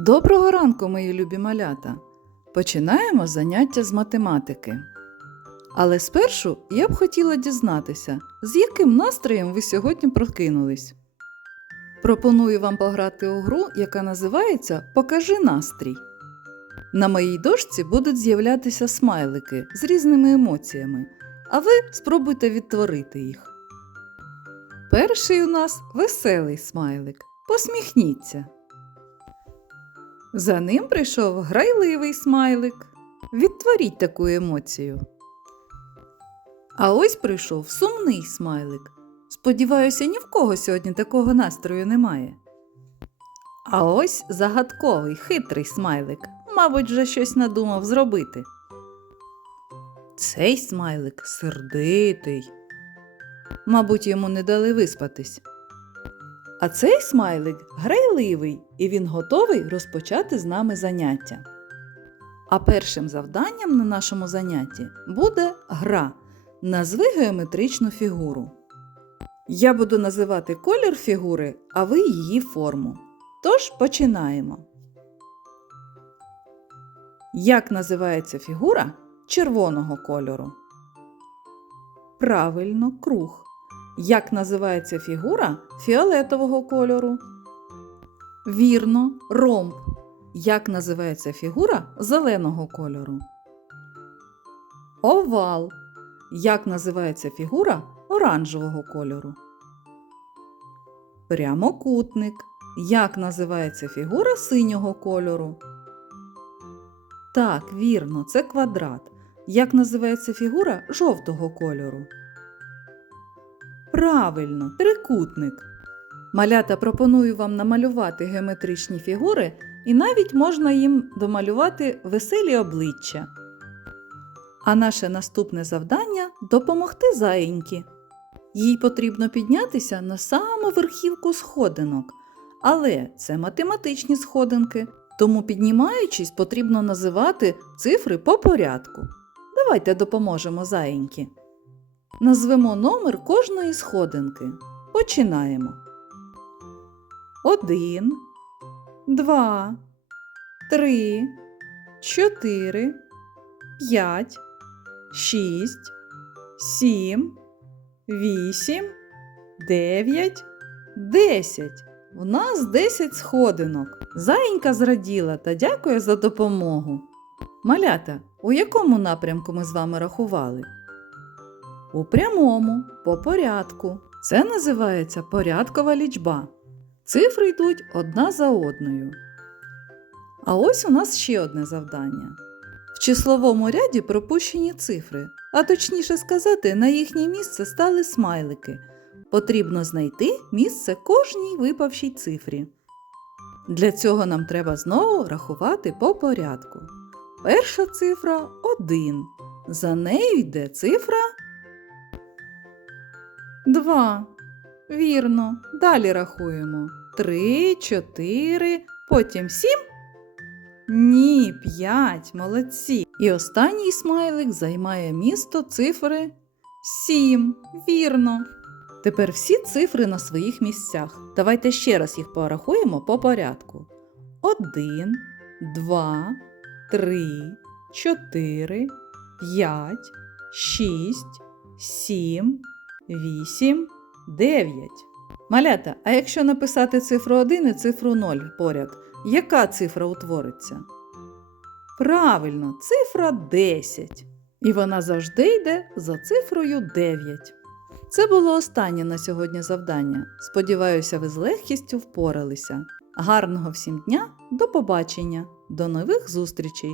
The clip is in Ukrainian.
Доброго ранку, мої любі малята! Починаємо заняття з математики. Але спершу я б хотіла дізнатися, з яким настроєм ви сьогодні прокинулись. Пропоную вам пограти у гру, яка називається Покажи настрій. На моїй дошці будуть з'являтися смайлики з різними емоціями, а ви спробуйте відтворити їх. Перший у нас веселий смайлик. Посміхніться. За ним прийшов грайливий смайлик. Відтворіть таку емоцію. А ось прийшов сумний смайлик. Сподіваюся, ні в кого сьогодні такого настрою немає. А ось загадковий, хитрий смайлик. Мабуть, вже щось надумав зробити. Цей смайлик сердитий. Мабуть, йому не дали виспатись. А цей смайлик грайливий, і він готовий розпочати з нами заняття. А першим завданням на нашому занятті буде гра. Назви геометричну фігуру. Я буду називати колір фігури, а ви її форму. Тож починаємо. Як називається фігура червоного кольору? Правильно, круг. Як називається фігура фіолетового кольору? Вірно, ромб. Як називається фігура зеленого кольору? Овал. Як називається фігура оранжевого кольору? Прямокутник. Як називається фігура синього кольору? Так, вірно, це квадрат. Як називається фігура жовтого кольору? Правильно, трикутник. Малята пропоную вам намалювати геометричні фігури, і навіть можна їм домалювати веселі обличчя. А наше наступне завдання допомогти заїньки. Їй потрібно піднятися на саму верхівку сходинок. Але це математичні сходинки, тому піднімаючись, потрібно називати цифри по порядку. Давайте допоможемо заїньки. Назвемо номер кожної сходинки. Починаємо. Один, два, три, чотири, п'ять, шість, сім, вісім, дев'ять, десять. У нас 10 сходинок. Заїнька зраділа та дякує за допомогу. Малята, у якому напрямку ми з вами рахували? У прямому, по порядку. Це називається порядкова лічба. Цифри йдуть одна за одною. А ось у нас ще одне завдання. В числовому ряді пропущені цифри, а точніше сказати, на їхнє місце стали смайлики. Потрібно знайти місце кожній випавшій цифрі. Для цього нам треба знову рахувати по порядку. Перша цифра 1. За нею йде цифра 2. Вірно. Далі рахуємо. 3, 4, потім 7. Ні, 5. Молодці. І останній смайлик займає місто цифри 7. Вірно. Тепер всі цифри на своїх місцях. Давайте ще раз їх порахуємо по порядку. 1, 2, 3, 4, 5, 6, 7, 8, 9. Малята, а якщо написати цифру 1 і цифру 0 поряд, яка цифра утвориться? Правильно, цифра 10. І вона завжди йде за цифрою 9. Це було останнє на сьогодні завдання. Сподіваюся, ви з легкістю впоралися. Гарного всім дня, до побачення, до нових зустрічей!